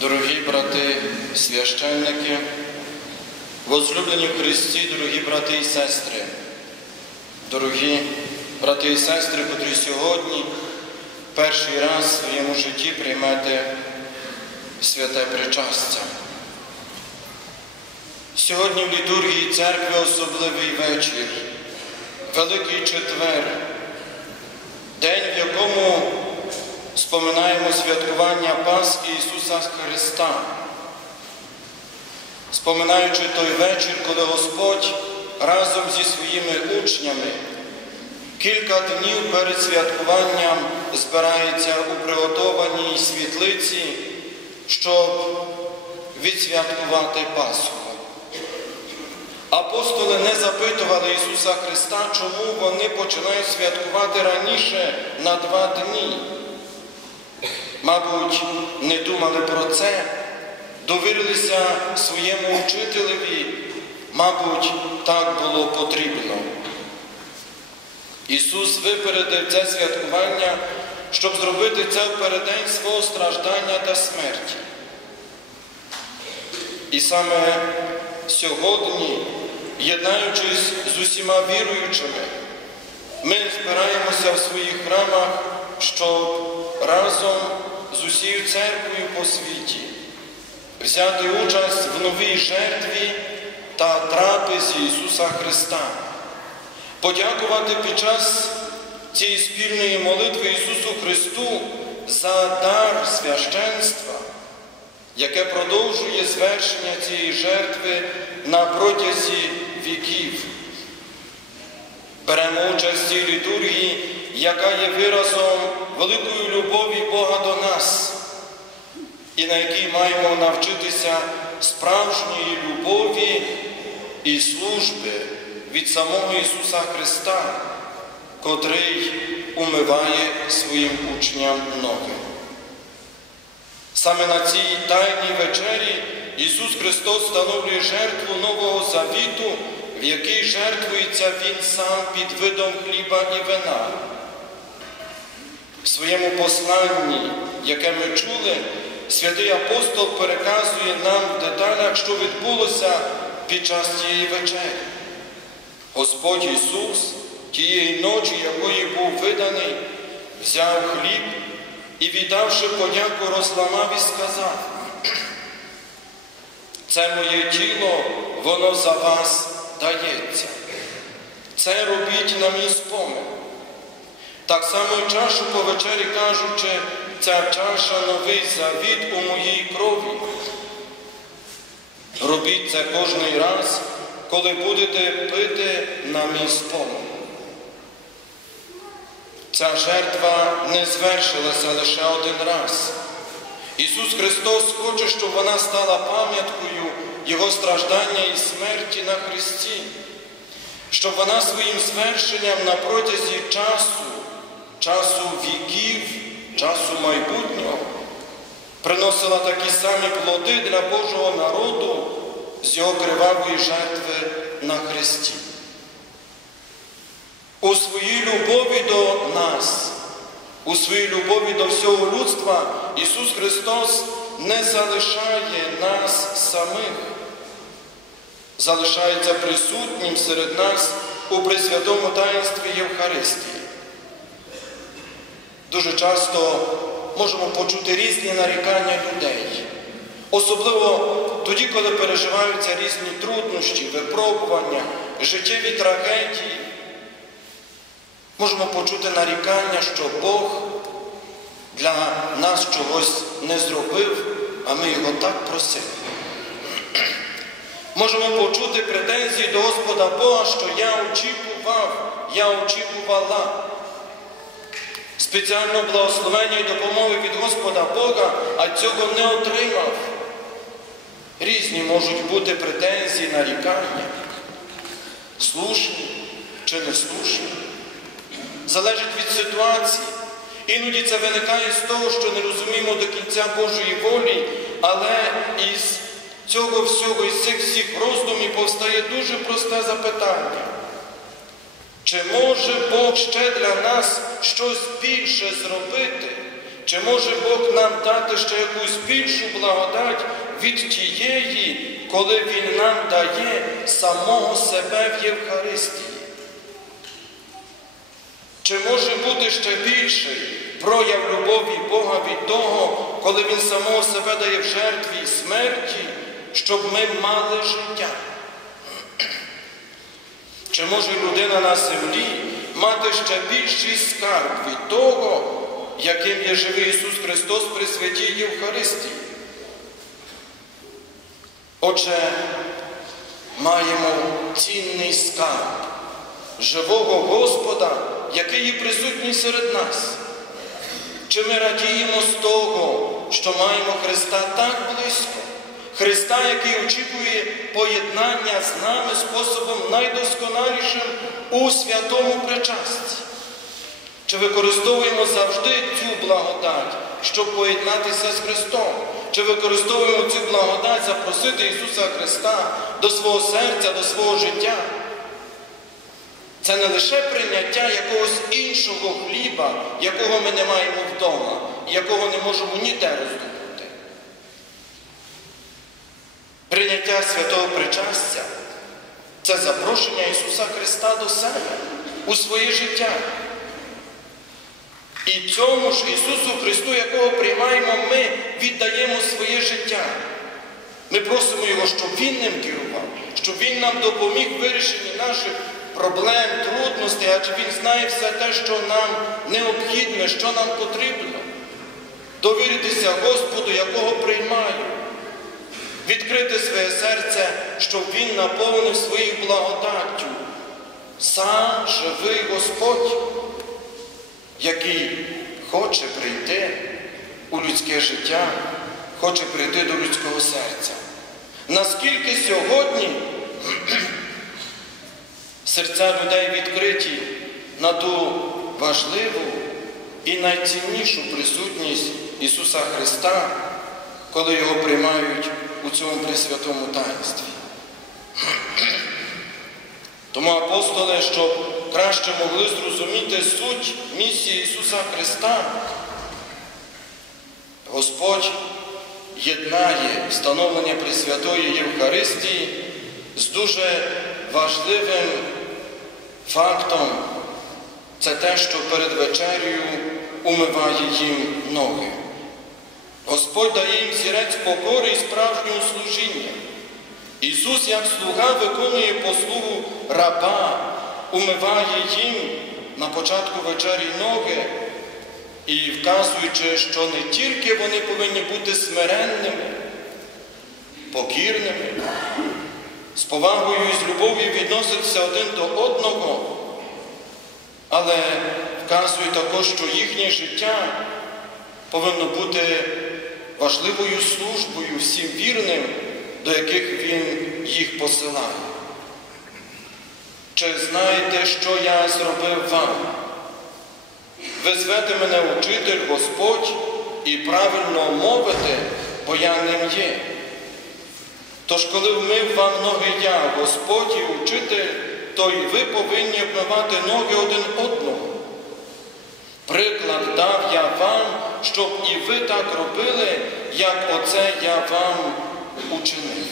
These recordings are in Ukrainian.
Дорогі брати, священники, возлюблені в Христі, дорогі брати і сестри, дорогі брати і сестри, котрі сьогодні перший раз в своєму житті приймете святе причастя. Сьогодні в літургії церкви особливий вечір, Великий четвер, день, в якому споминаємо святкування Пасхи Ісуса Христа, споминаючи той вечір, коли Господь разом зі своїми учнями кілька днів перед святкуванням збирається у приготованій світлиці, щоб відсвяткувати Пасху. Апостоли не запитували Ісуса Христа, чому вони починають святкувати раніше на два дні. Мабуть, не думали про це, довірилися своєму учителеві, мабуть, так було потрібно. Ісус випередив це святкування, щоб зробити це в переддень свого страждання та смерті. І саме сьогодні, єднаючись з усіма віруючими, ми збираємося в своїх храмах, щоб разом з усією церквою по світі взяти участь в новій жертві та трапезі Ісуса Христа, подякувати під час цієї спільної молитви Ісусу Христу за дар священства, яке продовжує звершення цієї жертви на протязі віків. Беремо участь цій літургії, яка є виразом великої любові Бога до нас, і на якій маємо навчитися справжньої любові і служби від самого Ісуса Христа, котрий умиває своїм учням ноги. Саме на цій тайній вечері Ісус Христос встановлює жертву Нового Завіту, в якій жертвується Він сам під видом хліба і вина. В своєму посланні, яке ми чули, святий апостол переказує нам в деталях, що відбулося під час цієї вечері. Господь Ісус, тієї ночі, якої був виданий, взяв хліб і, віддавши подяку, розламав і сказав, це моє тіло, воно за вас дається. Це робіть на мій спомин. Так само і чашу по вечері кажучи, ця чаша новий завіт у моїй крові. Робіть це кожний раз, коли будете пити на мій спомин. Ця жертва не звершилася лише один раз. Ісус Христос хоче, щоб вона стала пам'яткою Його страждання і смерті на Христі, щоб вона своїм звершенням на протязі часу, часу віків, часу майбутнього, приносила такі самі плоди для Божого народу з його кривавої жертви на Христі. У своїй любові до нас, у своїй любові до всього людства Ісус Христос не залишає нас самих, залишається присутнім серед нас у Пресвятому таїнстві Євхаристії. Дуже часто можемо почути різні нарікання людей, особливо тоді, коли переживаються різні труднощі, випробування, життєві трагедії. Можемо почути нарікання, що Бог для нас чогось не зробив, а ми його так просили. Можемо почути претензії до Господа Бога, що я очікував, я очікувала. Спеціально благословення і допомоги від Господа Бога, а цього не отримав. Різні можуть бути претензії, нарікання. Слушні чи не слушні. Залежить від ситуації. Іноді це виникає з того, що не розуміємо до кінця Божої волі, але із цього всього, із цих всіх роздумів повстає дуже просте запитання. Чи може Бог ще для нас щось більше зробити, Чи може Бог нам дати ще якусь більшу благодать від тієї, коли Він нам дає самого себе в Євхаристії? Чи може бути ще більший прояв любові Бога від того, коли Він самого себе дає в жертві смерті, щоб ми мали життя? Чи може людина на землі мати ще більший скарб від того, яким є живий Ісус Христос при святій Євхаристії? Отже, маємо цінний скарб живого Господа, який є присутній серед нас. Чи ми радіємо з того, що маємо Христа так близько? Христа, який очікує поєднання з нами способом найдосконалішим у святому причасті. Чи використовуємо завжди цю благодать, щоб поєднатися з Христом? Чи використовуємо цю благодать запросити Ісуса Христа до свого серця, до свого життя? Це не лише прийняття якогось іншого хліба, якого ми не маємо вдома, якого не можемо ніде роздобути. Прийняття святого причастя це запрошення Ісуса Христа до себе у своє життя. І цьому ж Ісусу Христу, якого приймаємо, ми віддаємо своє життя. Ми просимо Його, щоб Він ним керував, щоб Він нам допоміг в вирішенні наших проблем, трудностей, адже Він знає все те, що нам необхідне, що нам потрібно. Довіритися Господу, якого приймаю, відкрити своє серце, щоб Він наповнив своєю благодаттю. Сам живий Господь, який хоче прийти у людське життя, хоче прийти до людського серця. Наскільки сьогодні серця людей відкриті на ту важливу і найціннішу присутність Ісуса Христа, коли Його приймають у цьому пресвятому таїнстві. Тому апостоли, щоб краще могли зрозуміти суть місії Ісуса Христа, Господь єднає встановлення Пресвятої Євхаристії з дуже важливим фактом. Це те, що перед вечерею умиває їм ноги. Господь дає їм зірець покори і справжнього служіння. Ісус, як слуга, виконує послугу раба, умиває їм на початку вечері ноги і вказуючи, що не тільки вони повинні бути смиренними, покірними, з повагою і з любов'ю відноситися один до одного, але вказує також, що їхнє життя повинно бути важливою службою всім вірним, до яких Він їх посилає. Чи знаєте, що я зробив вам? Ви звете мене учитель, Господь, і правильно мовите, бо я ним є. Тож, коли вмив вам ноги я, Господь і учитель, то й ви повинні обмивати ноги один одного. Приклад дав я вам, щоб і ви так робили, як оце я вам учинив.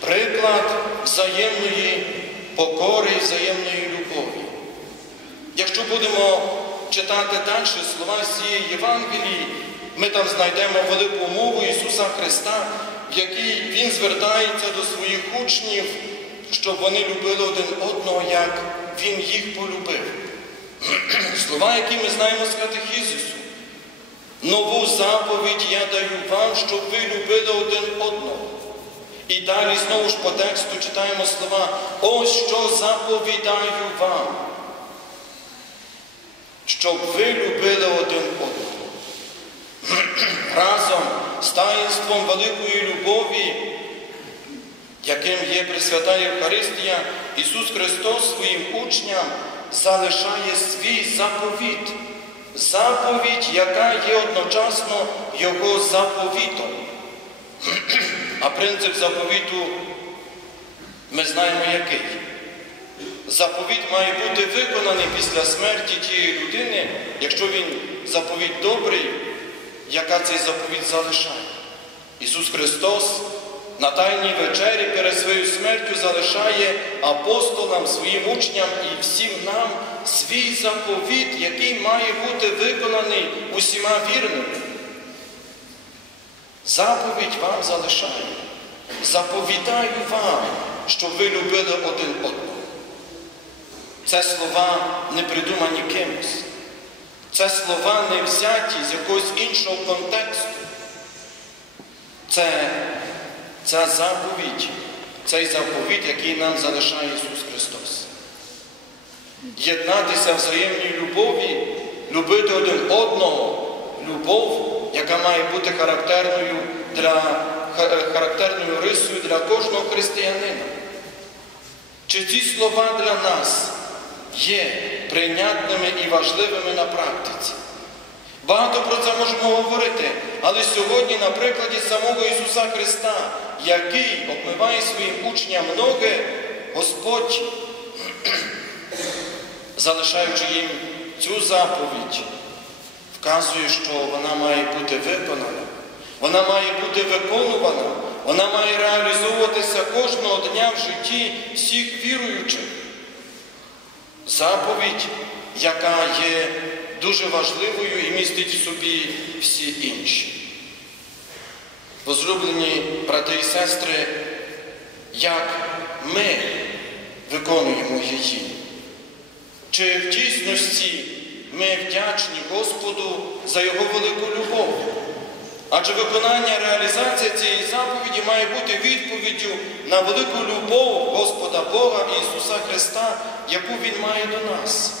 Приклад взаємної покори і взаємної любові. Якщо будемо читати далі слова з цієї Євангелії, ми там знайдемо велику мову Ісуса Христа, в якій Він звертається до своїх учнів, щоб вони любили один одного, як Він їх полюбив. Слова, які ми знаємо з катехізису. Нову заповідь я даю вам, щоб ви любили один одного. І далі знову ж по тексту читаємо слова, ось що заповідаю вам, щоб ви любили один одного. Разом з таїнством великої любові, яким є Пресвята Євхаристія, Ісус Христос своїм учням залишає свій заповіт, заповідь, яка є одночасно Його заповітом. А принцип заповіту ми знаємо який. Заповідь має бути виконаний після смерті тієї людини, якщо він заповідь добрий, яка цей заповідь залишає. Ісус Христос на Тайній вечері перед своєю смертю залишає апостолам, своїм учням і всім нам свій заповіт, який має бути виконаний усіма вірними. Заповідь вам залишаю. Заповідаю вам, щоб ви любили один одного. Це слова не придумані кимось. Це слова не взяті з якогось іншого контексту. Це ця заповідь, цей заповідь, який нам залишає Ісус Христос. Єднатися в взаємній любові, любити один одного, любов, яка має бути характерною для, характерною рисою для кожного християнина. Чи ці слова для нас є прийнятними і важливими на практиці? Багато про це можемо говорити, але сьогодні, на прикладі самого Ісуса Христа, який обмиває своїм учням ноги, Господь, залишаючи їм цю заповідь, вказує, що вона має бути виконана, вона має бути виконувана, вона має реалізовуватися кожного дня в житті всіх віруючих. Заповідь, яка є дуже важливою і містить в собі всі інші. Возлюблені брати і сестри, як ми виконуємо її? Чи в дійсності ми вдячні Господу за Його велику любов? Адже виконання, реалізація цієї заповіді має бути відповіддю на велику любов Господа Бога Ісуса Христа, яку Він має до нас.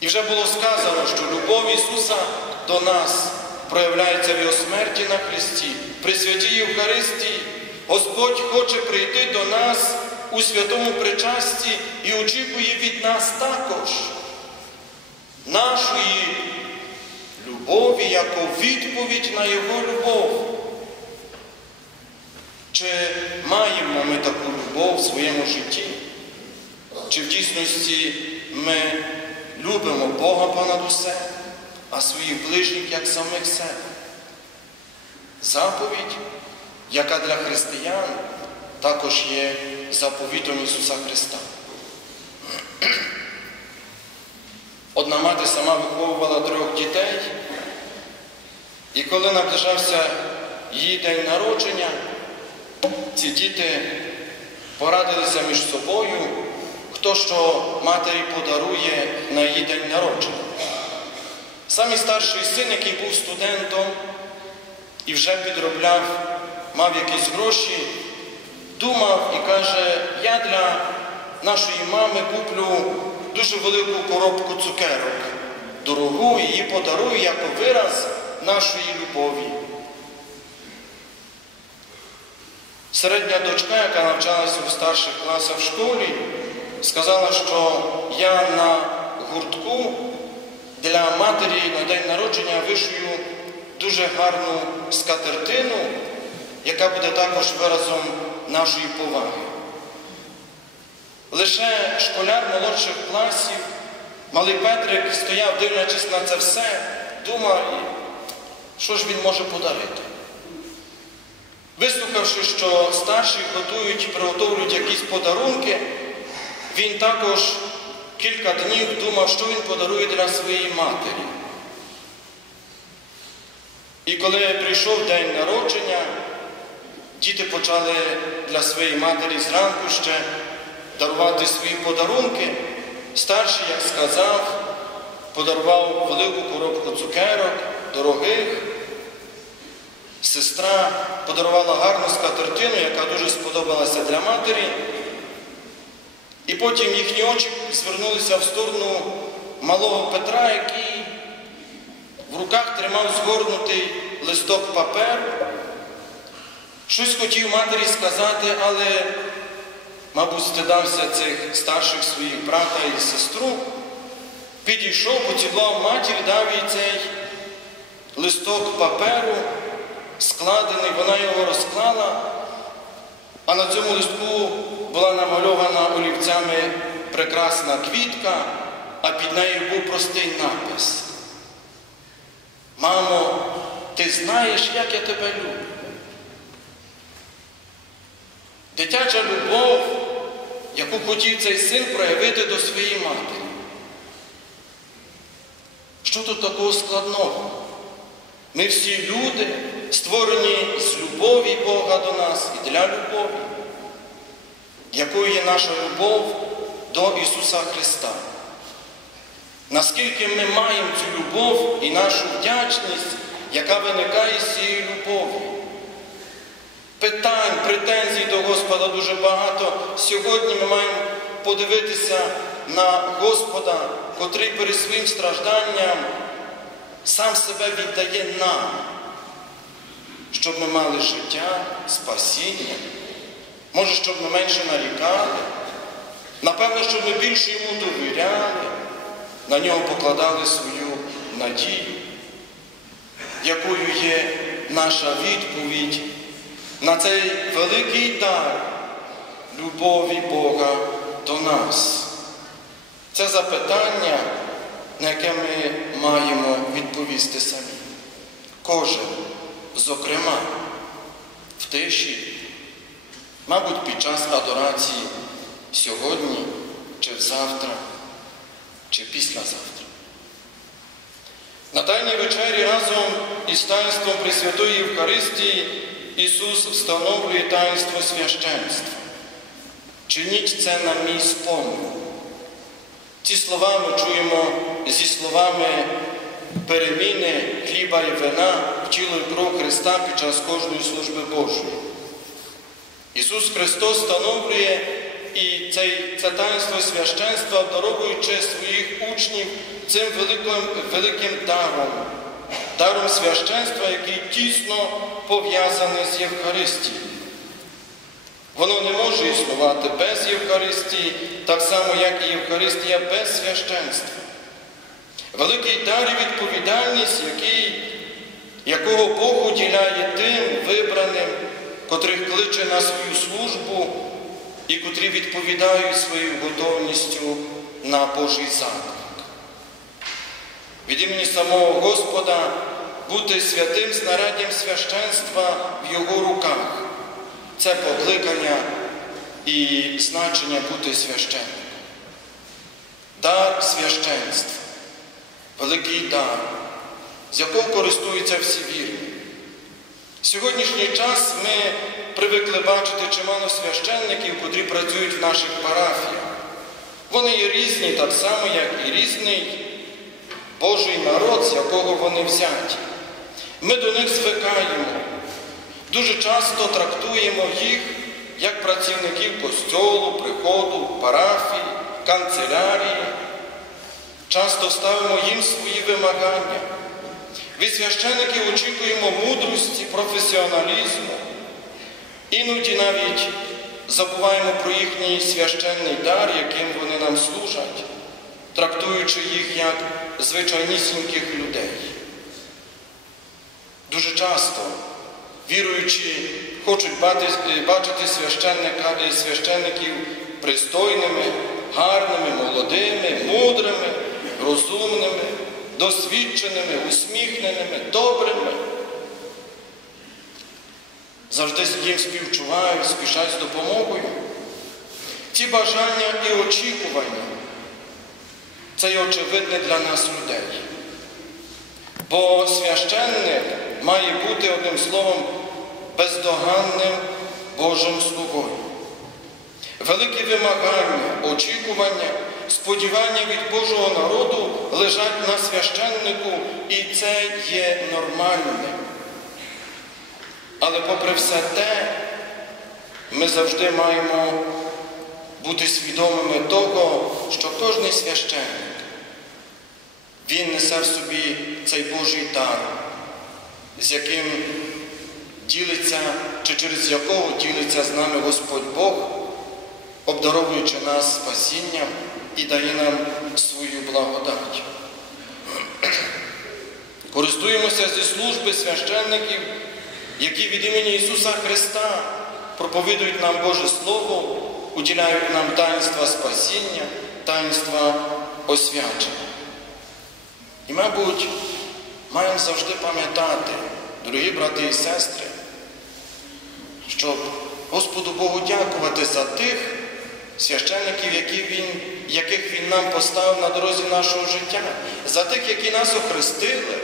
І вже було сказано, що любов Ісуса до нас проявляється в Його смерті на Христі, при святій Євхаристії. Господь хоче прийти до нас у святому причасті і очікує від нас також нашої любові як відповідь на Його любов. Чи маємо ми таку любов в своєму житті? Чи в дійсності ми любимо Бога понад усе, а своїх ближніх як самих себе? Заповідь, яка для християн також є заповітом Ісуса Христа. Одна мати сама виховувала трьох дітей, і коли наближався її день народження, ці діти порадилися між собою, хто що матері подарує на її день народження. Самий старший син, який був студентом і вже підробляв, мав якісь гроші, думав і каже, я для нашої мами куплю дуже велику коробку цукерок, дорогу її подарую як вираз нашої любові. Середня дочка, яка навчалася у старших класах в школі, сказала, що я на гуртку для матері на день народження вишую дуже гарну скатертину, яка буде також виразом нашої поваги. Лише школяр молодших класів, малий Петрик стояв, дивлячись на це все, думав, що ж він може подарити. Вислухавши, що старші готують, приготовлюють якісь подарунки, він також кілька днів думав, що він подарує для своєї матері. І коли прийшов день народження, діти почали для своєї матері зранку ще дарувати свої подарунки. Старший, як сказав, подарував велику коробку цукерок, дорогих. Сестра подарувала гарну скатертину, яка дуже сподобалася для матері. І потім їхні очі звернулися в сторону малого Петра, який в руках тримав згорнутий листок паперу. Щось хотів матері сказати, але, мабуть, стидався цих старших своїх брата і сестру. Підійшов, поцілував матір, дав їй цей листок паперу, складений, вона його розклала, а на цьому листку була намальована олівцями прекрасна квітка, а під нею був простий напис. Мамо, ти знаєш, як я тебе люблю. Дитяча любов, яку хотів цей син проявити до своєї матері. Що тут такого складного? Ми всі люди, створені з любові Бога до нас і для любові, якою є наша любов до Ісуса Христа. Наскільки ми маємо цю любов і нашу вдячність, яка виникає з цієї любові. Питань, претензій до Господа дуже багато. Сьогодні ми маємо подивитися на Господа, котрий перед своїм стражданням сам себе віддає нам, щоб ми мали життя, спасіння, може, щоб ми менше нарікали, напевно, щоб ми більше йому довіряли, на нього покладали свою надію, якою є наша відповідь на цей великий дар любові Бога до нас. Це запитання, на яке ми маємо відповісти самі. Кожен, зокрема, в тиші, мабуть, під час адорації сьогодні, чи завтра, чи післязавтра. На Тайній вечері разом із таїнством Пресвятої Євхаристії Ісус встановлює таїнство священства. Чиніть це на мій спомин. Ці слова ми чуємо зі словами переміни хліба і вина в тіло і кров Христа під час кожної служби Божої. Ісус Христос встановлює і це таїнство священства, обдаровуючи своїх учнів цим великим, великим даром, даром священства, який тісно пов'язаний з Євхаристією. Воно не може існувати без Євхаристії, так само, як і Євхаристія без священства. Великий дар і відповідальність, який, якого Бог уділяє тим вибраним, котрих кличе на свою службу і котрі відповідають своєю готовністю на Божий заклик. Від імені самого Господа бути святим знаряддям священства в Його руках. Це покликання і значення бути священником. Дар священства, великий дар, з якого користуються всі вірні. Сьогоднішній час ми привикли бачити чимало священників, котрі працюють в наших парафіях. Вони є різні, так само, як і різний Божий народ, з якого вони взяті. Ми до них звикаємо. Дуже часто трактуємо їх як працівників костьолу, приходу, парафії, канцелярії. Часто ставимо їм свої вимагання. Від священиків очікуємо мудрості, професіоналізму. Іноді навіть забуваємо про їхній священний дар, яким вони нам служать, трактуючи їх як звичайнісіньких людей. Дуже часто віруючі хочуть бачити священників пристойними, гарними, молодими, мудрими, розумними, досвідченими, усміхненими, добрими. Завжди їм співчувають, спішать з допомогою. Ці бажання і очікування це є очевидне для нас людей. Бо священник має бути одним словом бездоганним Божим слугою. Великі вимагання, очікування, сподівання від Божого народу лежать на священнику, і це є нормальним. Але попри все те, ми завжди маємо бути свідомими того, що кожний священник, він несе в собі цей Божий дар, з яким ділиться, чи через якого ділиться з нами Господь Бог, обдаровуючи нас спасінням і дає нам свою благодать. Користуємося зі служби священників, які від імені Ісуса Христа проповідують нам Боже Слово уділяють нам таїнства спасіння, таїнства освячення. І, мабуть, маємо завжди пам'ятати, дорогі брати і сестри, щоб Господу Богу дякувати за тих священників, які він, яких Він нам поставив на дорозі нашого життя, за тих, які нас охрестили,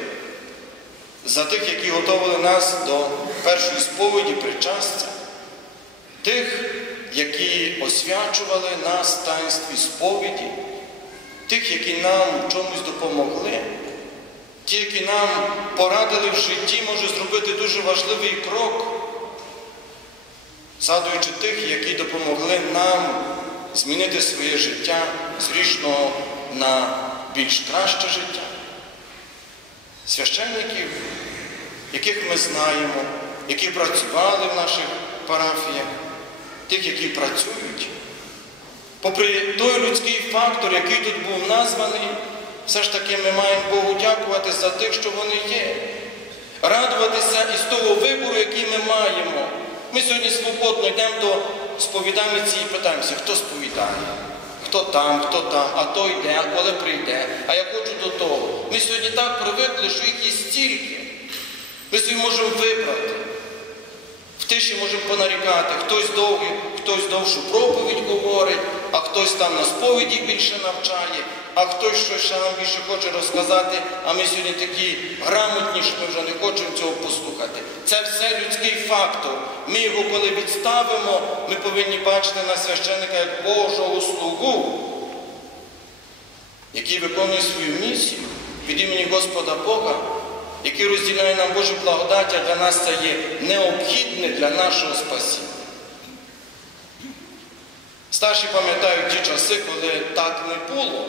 за тих, які готували нас до першої сповіді причастя, тих, які освячували нас в таїнстві сповіді, тих, які нам в чомусь допомогли, ті, які нам порадили в житті, може зробити дуже важливий крок, згадуючи тих, які допомогли нам змінити своє життя з грішного на більш краще життя. Священників, яких ми знаємо, які працювали в наших парафіях, тих, які працюють. Попри той людський фактор, який тут був названий, все ж таки ми маємо Богу дякувати за тих, що вони є. Радуватися із того вибору, який ми маємо. Ми сьогодні свободно йдемо до сповідальниці і питаємося, хто сповідає, хто там, хто там, а то йде, а коли прийде, а я хочу до того. Ми сьогодні так привикли, що їх є стільки. Ми собі можемо вибрати. В тиші можемо понарікати, хтось довгий, хтось довшу проповідь говорить, а хтось там на сповіді більше навчає, а хтось щось ще нам більше хоче розказати, а ми сьогодні такі грамотні, що ми вже не хочемо цього послухати. Це все людський фактор. Ми його, коли відставимо, ми повинні бачити на священника як Божого слугу, який виконує свою місію від імені Господа Бога який розділяє нам Божу благодать, а для нас це є необхідне для нашого спасіння. Старші пам'ятають ті часи, коли так не було,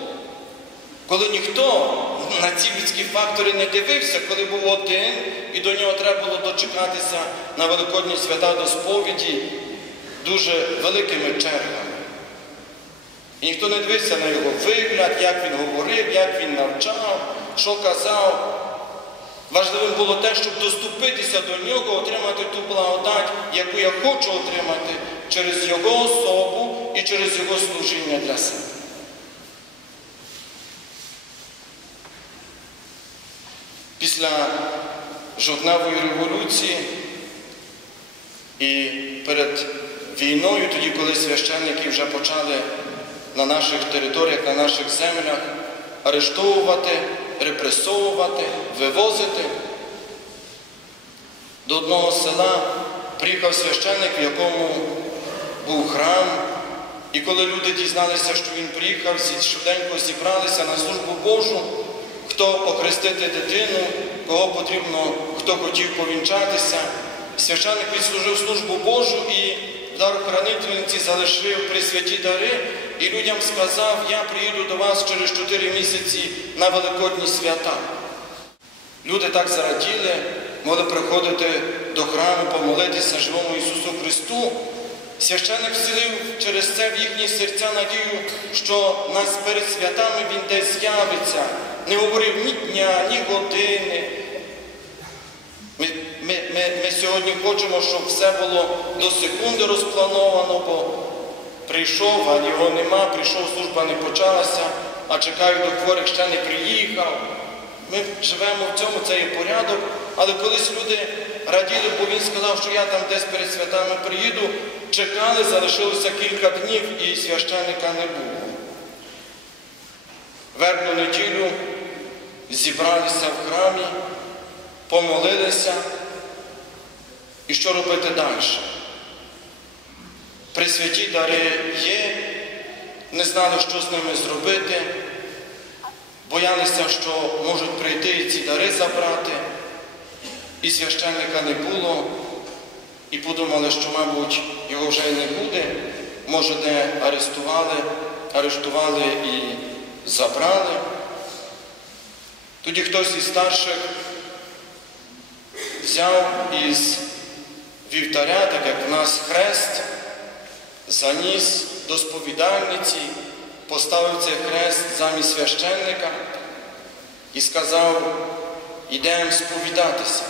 коли ніхто на ці людські фактори не дивився, коли був один, і до нього треба було дочекатися на Великодні свята до сповіді дуже великими чергами. І ніхто не дивився на його вигляд, як він говорив, як він навчав, що казав. Важливим було те, щоб доступитися до нього, отримати ту благодать, яку я хочу отримати через Його особу і через Його служіння для себе. Після жовтневої революції і перед війною, тоді, коли священники вже почали на наших територіях, на наших землях арештовувати репресовувати, вивозити. До одного села приїхав священник, в якому був храм. І коли люди дізналися, що він приїхав, швиденько зібралися на службу Божу, хто охрестити дитину, кого потрібно, хто хотів повінчатися. Священник відслужив службу Божу і дарохранительниці залишив при святі дари і людям сказав, я приїду до вас через чотири місяці на Великодні свята. Люди так зараділи, могли приходити до храму, помолитися живому Ісусу Христу. Священник вселив через це в їхні серця надію, що нас перед святами Він десь з'явиться, не говорив ні дня, ні години. Ми, ми, ми, ми сьогодні хочемо, щоб все було до секунди розплановано, бо прийшов, а його нема, прийшов, служба не почалася, а чекають до хворих, ще не приїхав. Ми живемо в цьому, це є порядок, але колись люди раділи, бо він сказав, що я там десь перед святами приїду, чекали, залишилося кілька днів і священника не було. Вербну неділю зібралися в храмі, помолилися. І що робити далі? Пресвяті дари є, не знали, що з ними зробити, боялися, що можуть прийти і ці дари забрати, і священника не було, і подумали, що, мабуть, його вже не буде, може, де арестували, арештували і забрали. Тоді хтось із старших взяв із вівтаря, так як в нас хрест, заніс до сповідальниці, поставив цей хрест замість священника і сказав, ідемо сповідатися.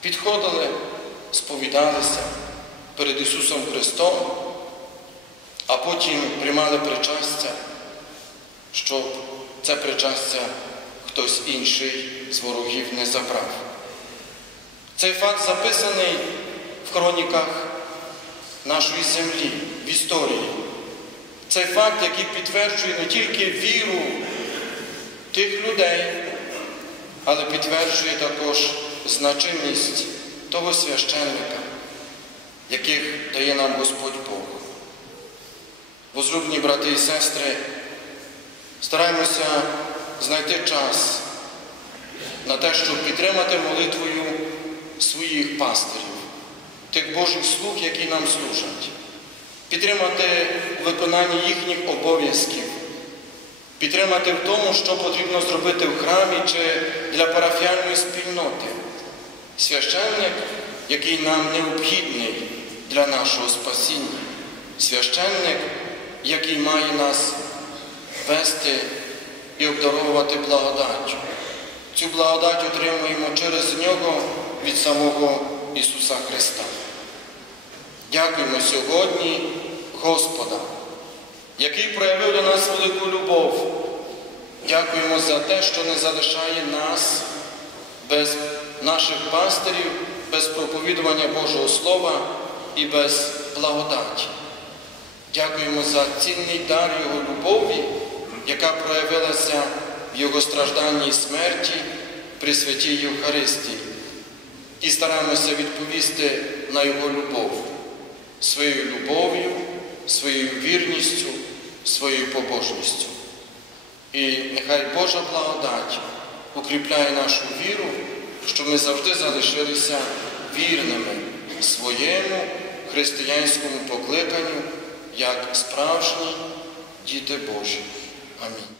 Підходили, сповідалися. перед Ісусом Христом, а потім приймали причастя, щоб це причастя хтось інший з ворогів не забрав. Цей факт записаний в хроніках нашої землі, в історії. Цей факт, який підтверджує не тільки віру тих людей, але підтверджує також значимість того священника, яких дає нам Господь Бог. Возлюбні брати і сестри, стараємося знайти час на те, щоб підтримати молитвою своїх пастирів, тих Божих слуг, які нам служать, підтримати виконання їхніх обов'язків, підтримати в тому, що потрібно зробити в храмі чи для парафіальної спільноти. Священник, який нам необхідний для нашого спасіння, священник, який має нас вести і обдаровувати благодаттю. Цю благодать отримуємо через нього від самого Ісуса Христа. Дякуємо сьогодні Господа, який проявив до нас велику любов. Дякуємо за те, що не залишає нас без наших пастирів, без проповідування Божого Слова і без благодаті. Дякуємо за цінний дар Його любові, яка проявилася в Його стражданні і смерті при святій Євхаристії. І стараємося відповісти на Його любов своєю любов'ю, своєю вірністю, своєю побожністю. І нехай Божа благодать укріпляє нашу віру, щоб ми завжди залишилися вірними своєму християнському покликанню як справжні діти Божі. Амінь.